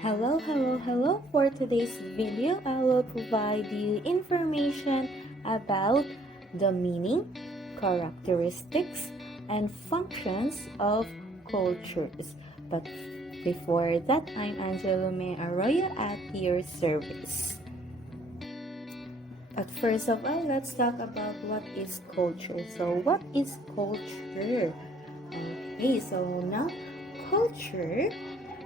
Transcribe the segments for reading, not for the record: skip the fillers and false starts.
Hello. For today's video, I will provide you information about the meaning, characteristics, and functions of cultures. But before that, I'm Angelo May Arroyo at your service. But first of all, let's talk about what is culture. So, what is culture? Okay, so now culture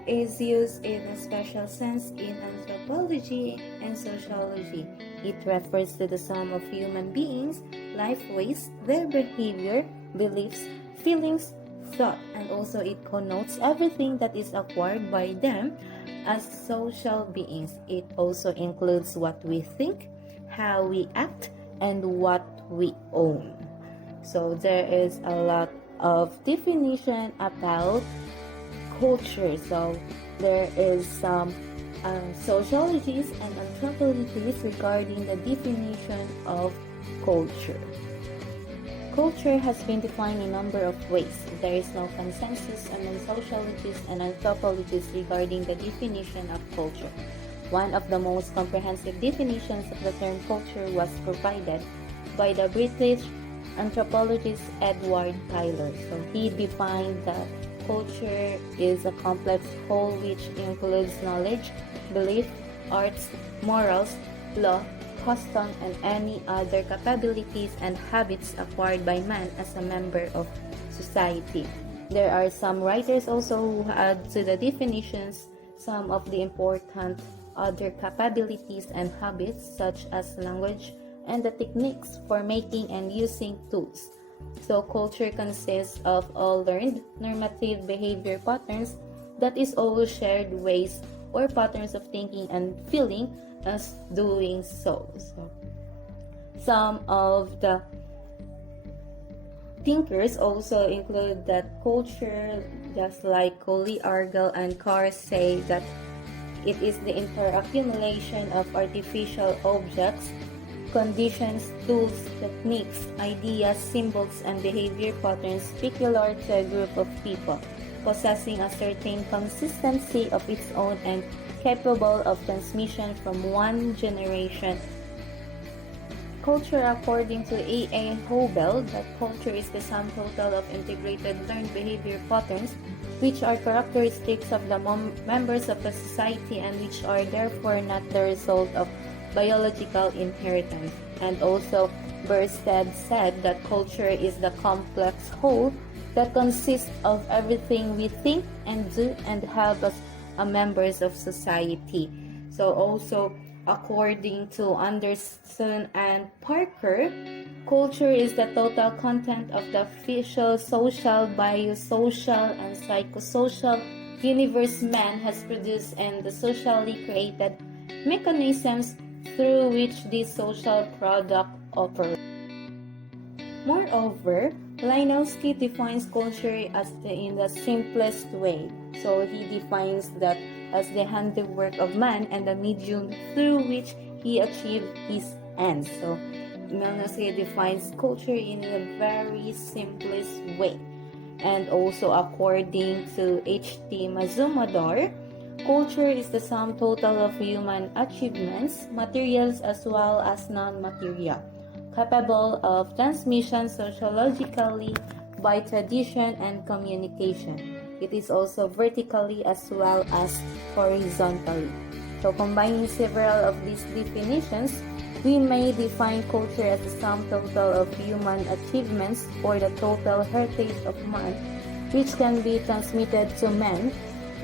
is used in a special sense in anthropology and sociology. It refers to the sum of human beings' life ways, their behavior, beliefs, feelings, thought, and also it connotes everything that is acquired by them as social beings. It also includes what we think, how we act, and what we own. So there is a lot of definition about culture. So there is some sociologies and anthropologies regarding the definition of culture. Culture has been defined in a number of ways. There is no consensus among sociologists and anthropologists regarding the definition of culture. One of the most comprehensive definitions of the term culture was provided by the British anthropologist Edward Tylor. So he defined that culture is a complex whole which includes knowledge, belief, arts, morals, law, custom, and any other capabilities and habits acquired by man as a member of society. There are some writers also who add to the definitions some of the important other capabilities and habits such as language and the techniques for making and using tools. So culture consists of all learned normative behavior patterns that is all shared ways or patterns of thinking and feeling as doing so. Some of the thinkers also include that culture, just like Coley, Argel, and Carr, say that it is the interaccumulation of artificial objects, conditions, tools, techniques, ideas, symbols, and behavior patterns peculiar to a group of people, possessing a certain consistency of its own and capable of transmission from one generation. Culture, according to A. Hobel, that culture is the sum total of integrated learned behavior patterns which are characteristics of the members of a society and which are therefore not the result of biological inheritance. And also Burstead said that culture is the complex whole that consists of everything we think and do and have as members of society. So also according to Anderson and Parker, culture is the total content of the physical, social, biosocial, and psychosocial universe man has produced and the socially created mechanisms through which this social product operates. Moreover, Linowski defines culture as in the simplest way. So he defines that as the handiwork of man and the medium through which he achieved his ends. So Linowski defines culture in a very simplest way. And also according to H.T. Mazumador, culture is the sum total of human achievements, materials as well as non-material, capable of transmission sociologically by tradition and communication. It is also vertically as well as horizontally. So combining several of these definitions, we may define culture as the sum total of human achievements or the total heritage of man, which can be transmitted to men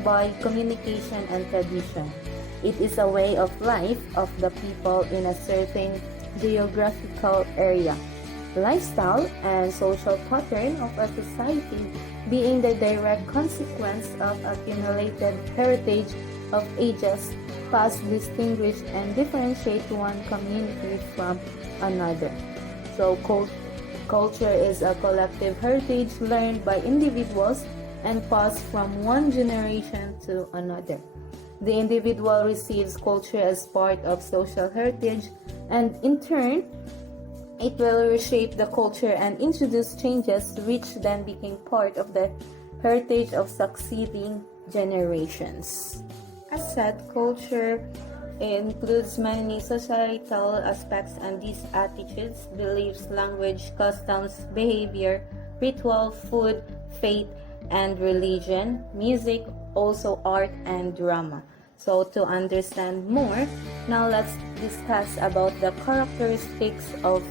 by communication and tradition. It is a way of life of the people in a certain geographical area, lifestyle, and social pattern of a society being the direct consequence of accumulated heritage of ages past, distinguish and differentiate one community from another. So culture is a collective heritage learned by individuals and passed from one generation to another. The individual receives culture as part of social heritage, and in turn, it will reshape the culture and introduce changes which then became part of the heritage of succeeding generations. As said, culture includes many societal aspects, and these attitudes, beliefs, language, customs, behavior, ritual, food, faith, and religion, music, also art and drama. So to understand more, now let's discuss about the characteristics of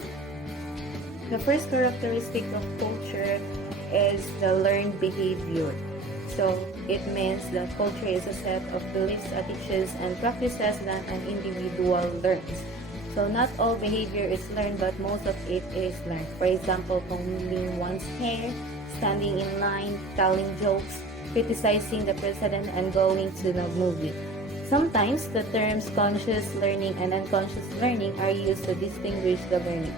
the first characteristic of culture is the learned behavior. So it means that culture is a set of beliefs, attitudes, and practices that an individual learns. So not all behavior is learned, but most of it is learned. For example, combing one's hair, standing in line, telling jokes, criticizing the president, and going to the movie. Sometimes the terms conscious learning and unconscious learning are used to distinguish the learning.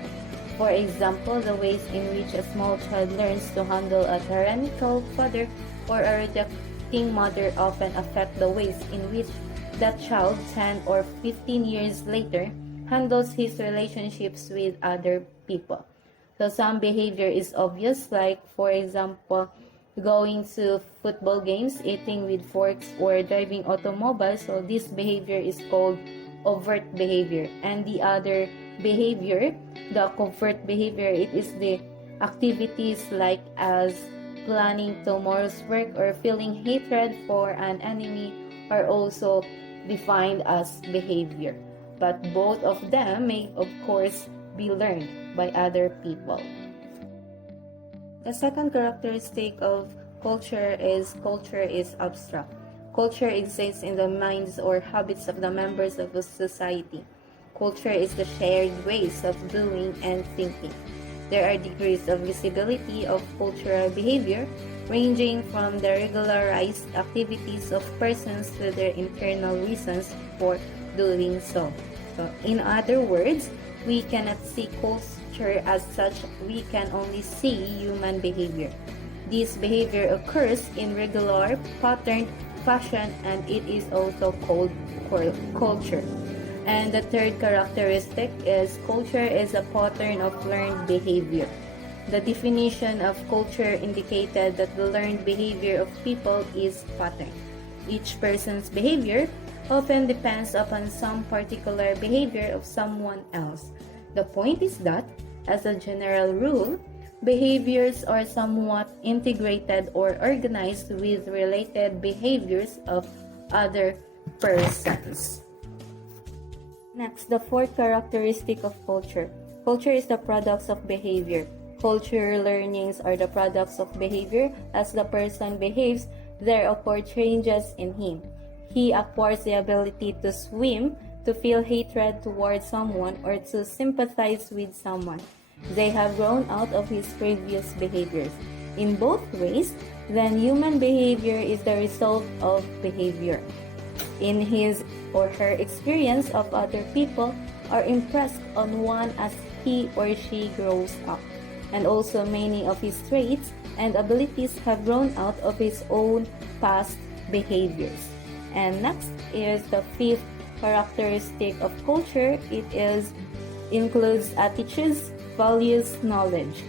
For example, the ways in which a small child learns to handle a tyrannical father or a rejecting mother often affect the ways in which that child 10 or 15 years later handles his relationships with other people. So some behavior is obvious, like for example, going to football games, eating with forks, or driving automobiles. So this behavior is called overt behavior. And the other behavior, the covert behavior, it is the activities like as planning tomorrow's work or feeling hatred for an enemy are also defined as behavior. But both of them may of course be learned by other people. The second characteristic of culture is abstract. Culture exists in the minds or habits of the members of a society. Culture is the shared ways of doing and thinking. There are degrees of visibility of cultural behavior, ranging from the regularized activities of persons to their internal reasons for doing so. So, in other words, we cannot see culture as such, we can only see human behavior. This behavior occurs in regular, patterned fashion, and it is also called culture. And the third characteristic is culture is a pattern of learned behavior. The definition of culture indicated that the learned behavior of people is pattern. Each person's behavior often depends upon some particular behavior of someone else. The point is that, as a general rule, behaviors are somewhat integrated or organized with related behaviors of other persons. Next, the fourth characteristic of culture. Culture is the products of behavior. Culture learnings are the products of behavior. As the person behaves, there occur changes in him. He acquires the ability to swim, to feel hatred towards someone, or to sympathize with someone. They have grown out of his previous behaviors. In both ways, then human behavior is the result of behavior. In his or her experience of other people are impressed on one as he or she grows up. And also many of his traits and abilities have grown out of his own past behaviors. And next is the fifth characteristic of culture. It includes attitudes, values, knowledge.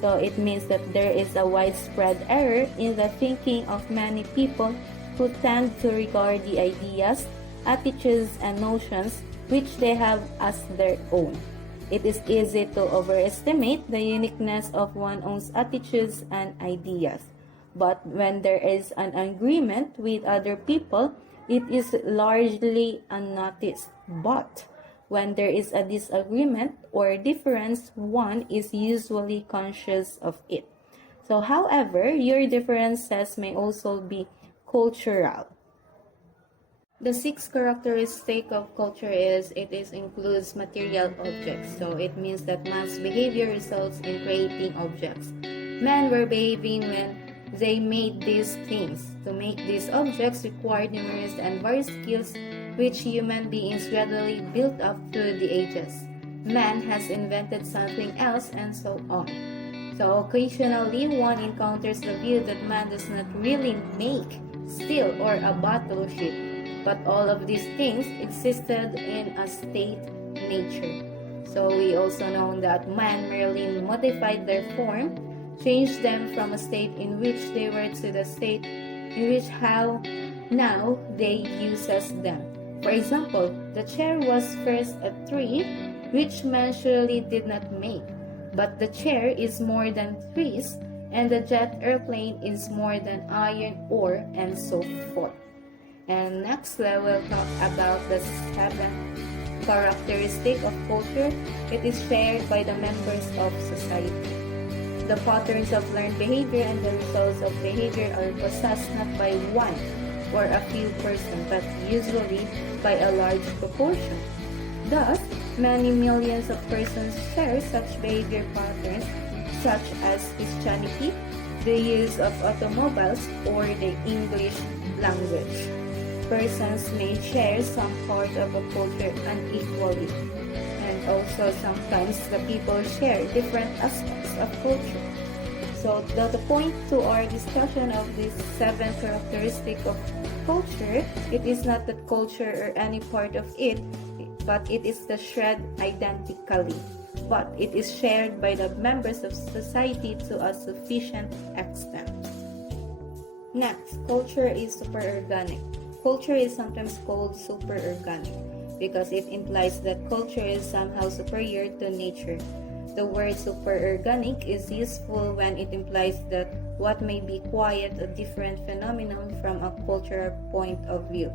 So it means that there is a widespread error in the thinking of many people who tend to regard the ideas, attitudes, and notions which they have as their own. It is easy to overestimate the uniqueness of one's own attitudes and ideas. But when there is an agreement with other people, it is largely unnoticed. But when there is a disagreement or difference, one is usually conscious of it. So, however, your differences may also be cultural. The sixth characteristic of culture is it includes material objects. So it means that man's behavior results in creating objects. Men were behaving when they made these things. To make these objects required numerous and various skills which human beings gradually built up through the ages. Man has invented something else, and so on. So occasionally one encounters the view that man does not really make steel or a battleship, but all of these things existed in a state nature. So we also know that man merely modified their form, changed them from a state in which they were to the state in which how Now they uses them. For example, the chair was first a tree, which man surely did not make, but the chair is more than trees, and the jet airplane is more than iron ore, and so forth. And next, we will talk about the seventh characteristic of culture. It is shared by the members of society. The patterns of learned behavior and the results of behavior are possessed not by one or a few persons, but usually by a large proportion. Thus, many millions of persons share such behavior patterns, such as Christianity, the use of automobiles, or the English language. Persons may share some part of a culture unequally, and also sometimes the people share different aspects of culture. So the point to our discussion of this seven characteristic of culture, it is not that culture or any part of it, but it is the shred identically, but it is shared by the members of society to a sufficient extent. Next, culture is superorganic. Culture is sometimes called superorganic because it implies that culture is somehow superior to nature. The word superorganic is useful when it implies that what may be quite a different phenomenon from a cultural point of view.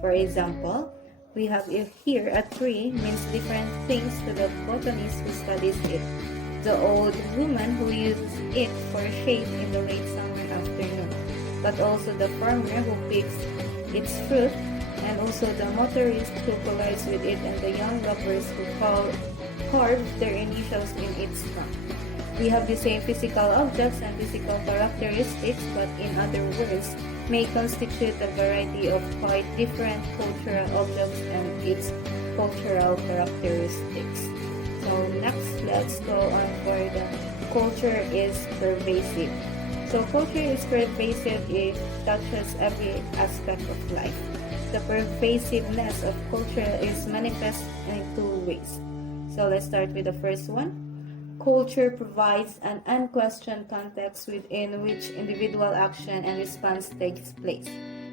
For example, we have here a tree means different things to the botanist who studies it, the old woman who uses it for shade in the late summer afternoon, but also the farmer who picks its fruit, and also the motorist who collides with it, and the young lovers who carve their initials in its trunk. We have the same physical objects and physical characteristics, but in other words, may constitute a variety of quite different cultural objects and its cultural characteristics. So next, let's go on for the culture is pervasive. So culture is pervasive, it touches every aspect of life. The pervasiveness of culture is manifest in two ways. So let's start with the first one. Culture provides an unquestioned context within which individual action and response takes place.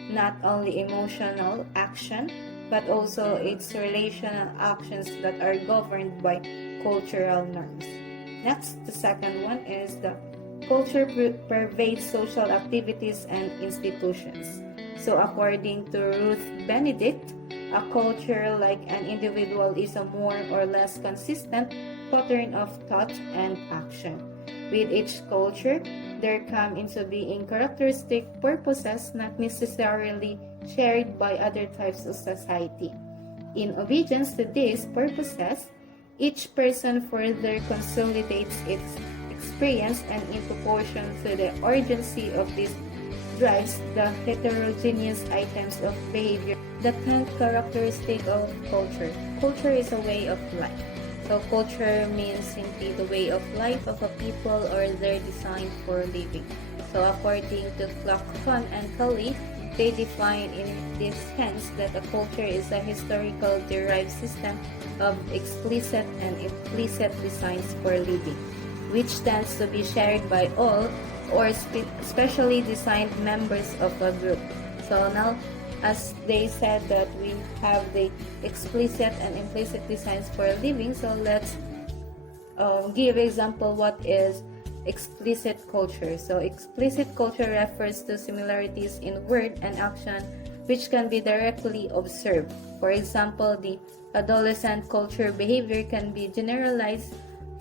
Not only emotional action, but also its relational actions that are governed by cultural norms. Next, the second one is the culture pervades social activities and institutions. So according to Ruth Benedict, a culture, like an individual, is a more or less consistent pattern of thought and action. With each culture, there come into being characteristic purposes not necessarily shared by other types of society. In obedience to these purposes, each person further consolidates its experience, and in proportion to the urgency of this drives the heterogeneous items of behavior. The 10th characteristic of culture. Culture is a way of life. So culture means simply the way of life of a people or their design for living. So according to Flacon and Kelly, they define in this sense that a culture is a historical derived system of explicit and implicit designs for living, which tends to be shared by all or specially designed members of a group. So now, as they said that we have the explicit and implicit designs for a living, so let's give example what is explicit culture. So explicit culture refers to similarities in word and action which can be directly observed. For example, the adolescent culture behavior can be generalized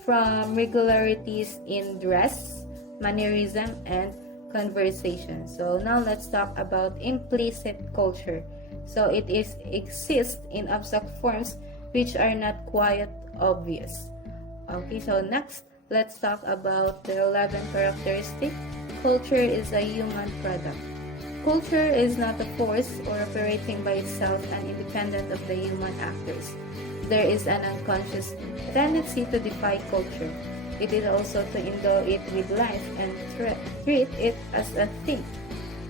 from regularities in dress, mannerism, and conversation. So now let's talk about implicit culture. So it exists in abstract forms which are not quite obvious. Okay, so next, let's talk about the 11th characteristic. Culture is a human product. Culture is not a force or operating by itself and independent of the human actors. There is an unconscious tendency to defy culture. It is also to endow it with life and treat it as a thing.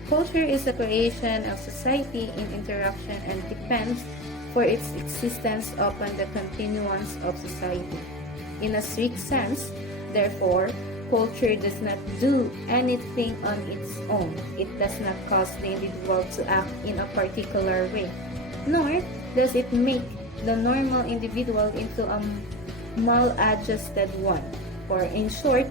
Culture is a creation of society in interaction and depends for its existence upon the continuance of society. In a strict sense, therefore, Culture does not do anything on its own. It does not cause the individual to act in a particular way, nor does it make the normal individual into a maladjusted one. Or in short,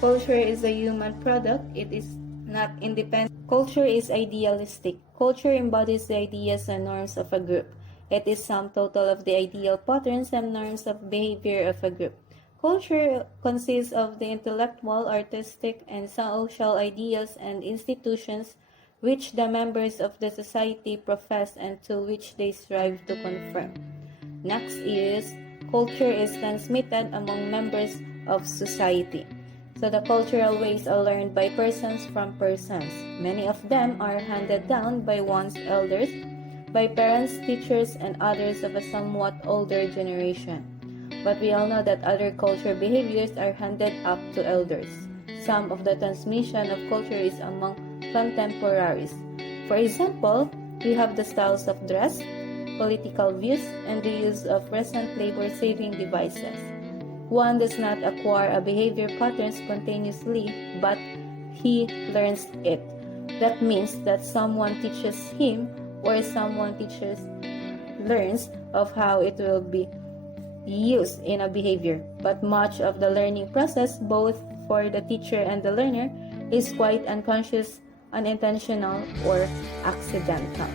culture is a human product. It is not independent. Culture is idealistic. Culture embodies the ideas and norms of a group. It is sum total of the ideal patterns and norms of behavior of a group. Culture consists of the intellectual, artistic, and social ideas and institutions which the members of the society profess and to which they strive to conform. Next is culture is transmitted among members of society. So the cultural ways are learned by persons from persons. Many of them are handed down by one's elders, by parents, teachers, and others of a somewhat older generation. But we all know that other culture behaviors are handed up to elders. Some of the transmission of culture is among contemporaries. For example, we have the styles of dress, political views, and the use of recent labor-saving devices. One does not acquire a behavior pattern spontaneously, but he learns it. That means that someone teaches him or someone learns of how it will be used in a behavior, but much of the learning process, both for the teacher and the learner, is quite unconscious, unintentional, or accidental.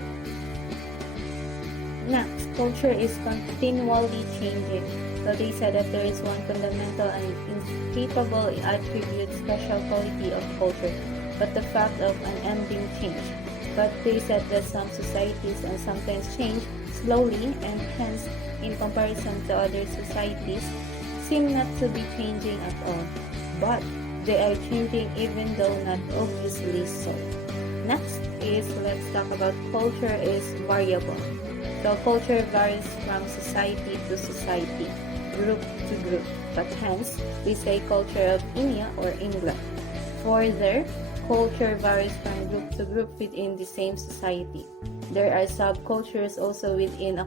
Next, culture is continually changing. So they said that there is one fundamental and inescapable attribute, special quality of culture, but the fact of unending change. But they said that some societies and sometimes change slowly and hence in comparison to other societies, seem not to be changing at all, but they are changing even though not obviously so. Next is, let's talk about culture is variable. So culture varies from society to society, group to group, but hence we say culture of India or England. Further, culture varies from group to group within the same society. There are subcultures also within a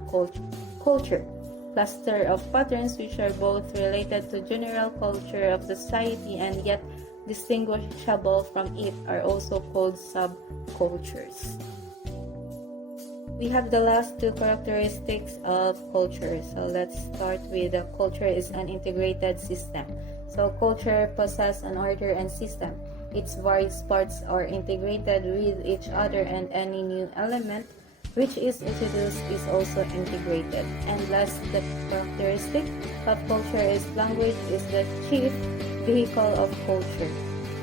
culture, cluster of patterns which are both related to general culture of the society and yet distinguishable from it are also called subcultures. We have the last two characteristics of culture. So let's start with culture is an integrated system. So culture possesses an order and system. Its various parts are integrated with each other and any new element which is introduced is also integrated. And last, the characteristic of culture is language is the chief vehicle of culture.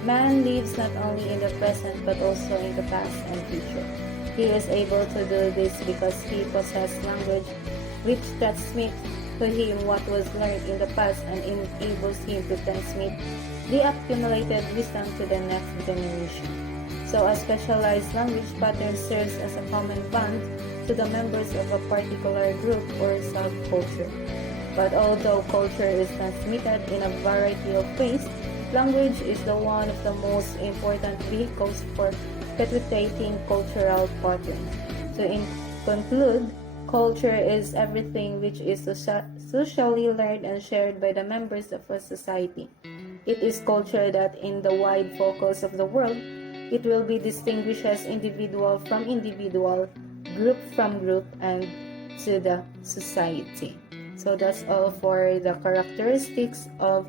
Man lives not only in the present but also in the past and future. He is able to do this because he possesses language which transmits to him what was learned in the past and enables him to transmit the accumulated wisdom to the next generation. So a specialized language pattern serves as a common bond to the members of a particular group or subculture. But although culture is transmitted in a variety of ways, language is the one of the most important vehicles for perpetuating cultural patterns. So in conclude, culture is everything which is socially learned and shared by the members of a society. It is culture that in the wide focus of the world, it will be distinguished as individual from individual, group from group, and to the society. So that's all for the characteristics of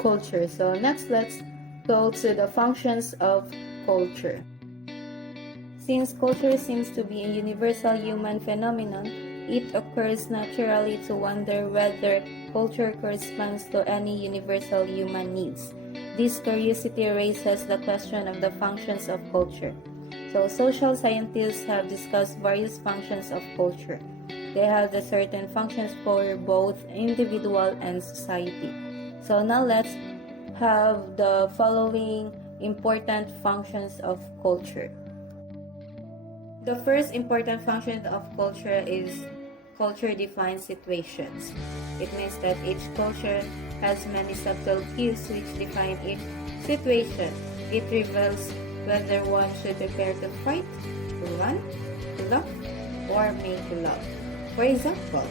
culture. So next, let's go to the functions of culture. Since culture seems to be a universal human phenomenon, it occurs naturally to wonder whether culture corresponds to any universal human needs. This curiosity raises the question of the functions of culture. So social scientists have discussed various functions of culture. They have the certain functions for both individual and society. So now let's have the following important functions of culture. The first important function of culture is culture defines situations. It means that each culture has many subtle cues which define each situation. It reveals whether one should prepare to fight, to run, to laugh, or make love. For example,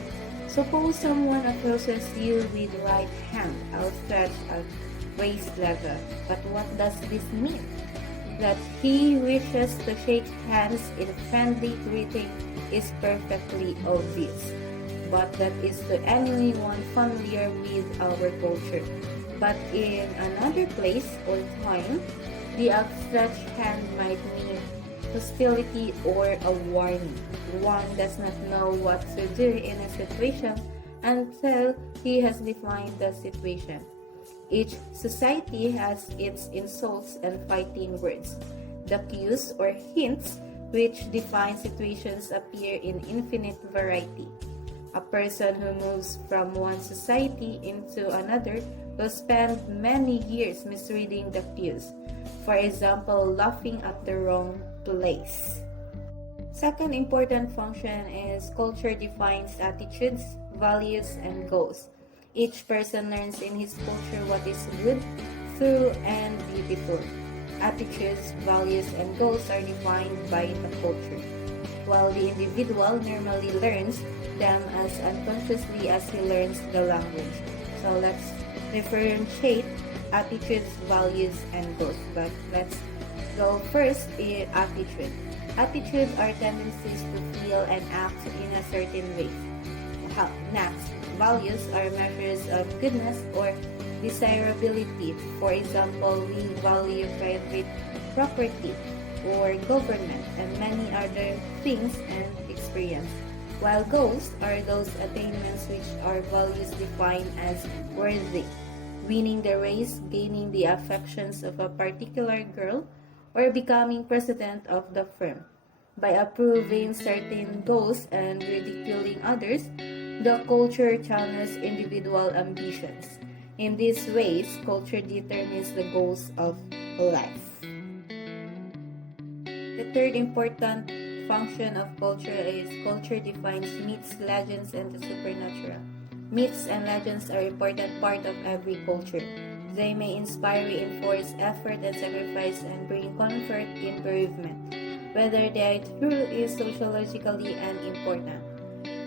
suppose someone approaches you with right hand outstretched race level. But what does this mean? That he wishes to shake hands in friendly greeting is perfectly obvious, but that is to anyone familiar with our culture. But in another place or time, the outstretched hand might mean hostility or a warning. One does not know what to do in a situation until he has defined the situation. Each society has its insults and fighting words. The cues or hints which define situations appear in infinite variety. A person who moves from one society into another will spend many years misreading the cues. For example, laughing at the wrong place. Second important function is culture defines attitudes, values, and goals. Each person learns in his culture what is good, true, and beautiful. Attitudes, values, and goals are defined by the culture, while the individual normally learns them as unconsciously as he learns the language. So let's differentiate attitudes, values, and goals. But let's go first in attitude. Attitudes are tendencies to feel and act in a certain way. Next, values are measures of goodness or desirability. For example, we value private property or government and many other things and experience. While goals are those attainments which our values define as worthy. Winning the race, gaining the affections of a particular girl, or becoming president of the firm. By approving certain goals and ridiculing others, the culture channels individual ambitions. In these ways, culture determines the goals of life. The third important function of culture is culture defines myths, legends, and the supernatural. Myths and legends are an important part of every culture. They may inspire, reinforce effort and sacrifice and bring comfort, improvement. Whether they are true is sociologically unimportant.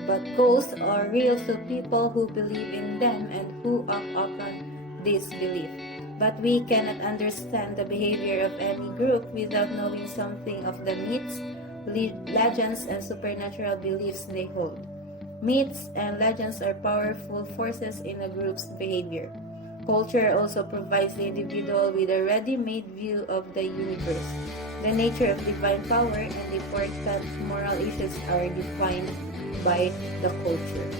But ghosts are real to people who believe in them and who act upon this belief. But we cannot understand the behavior of any group without knowing something of the myths, legends, and supernatural beliefs they hold. Myths and legends are powerful forces in a group's behavior. Culture also provides the individual with a ready-made view of the universe. The nature of divine power and important moral issues are defined by the culture.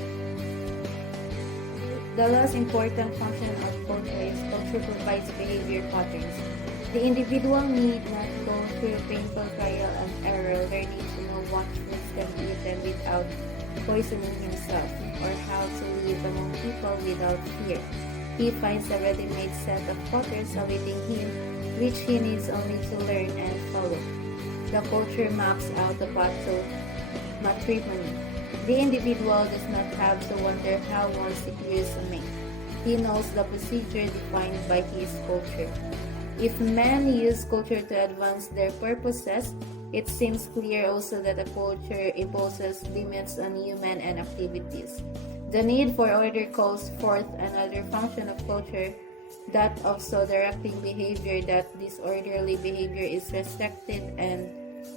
The last important function of culture is culture provides behavior patterns. The individual need not go through painful trial and error learning to know what foods can be eaten without poisoning himself, or how to live among people without fear. He finds a ready-made set of patterns awaiting him, which he needs only to learn and follow. The culture maps out the path to matrimony. The individual does not have to wonder how one secures a mate. He knows the procedure defined by his culture. If men use culture to advance their purposes, it seems clear also that a culture imposes limits on human and activities. The need for order calls forth another function of culture, that of so directing behavior that disorderly behavior is restricted and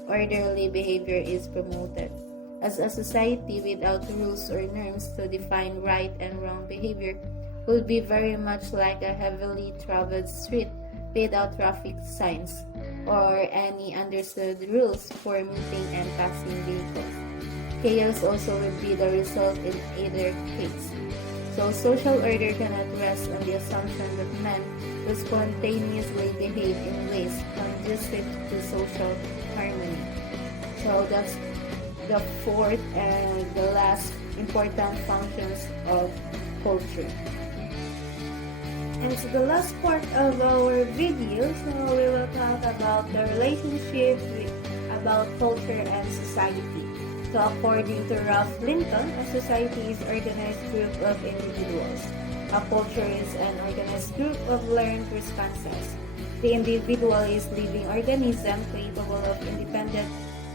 orderly behavior is promoted. As a society without rules or norms to define right and wrong behavior would be very much like a heavily traveled street without traffic signs or any understood rules for moving and passing vehicles. Chaos also would be the result in either case. So social order cannot rest on the assumption that men will spontaneously behave in ways conducive to social harmony. So that's the fourth and the last important functions of culture. And so the last part of our video, so we will talk about the relationship about culture and society. So according to Ralph Linton, a society is an organized group of individuals. A culture is an organized group of learned responses. The individual is a living organism capable of independent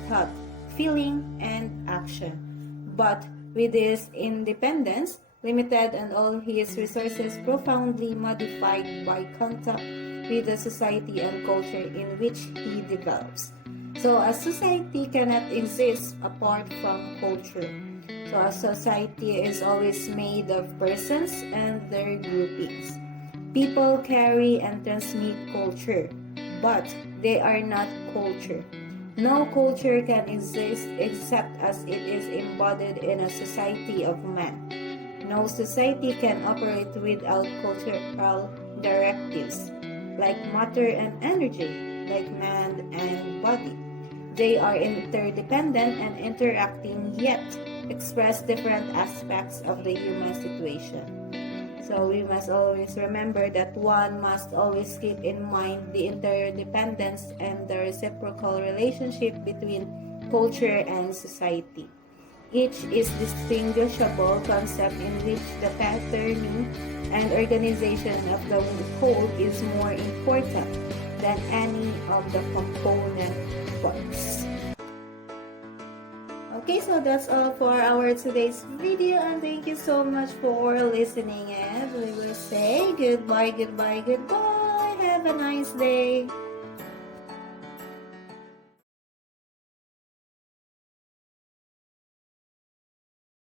thought, feeling, and action. But with this independence, limited and all his resources profoundly modified by contact with the society and culture in which he develops. So a society cannot exist apart from culture. So a society is always made of persons and their groupings. People carry and transmit culture, but they are not culture. No culture can exist except as it is embodied in a society of man. No society can operate without cultural directives, like matter and energy, like man and body. They are interdependent and interacting, yet express different aspects of the human situation. So we must always remember that one must always keep in mind the interdependence and the reciprocal relationship between culture and society. Each is distinguishable concept in which the patterning and organization of the whole is more important than any of the component parts. Okay, so that's all for our today's video, and thank you so much for listening, and we will say goodbye, goodbye, goodbye. Have a nice day.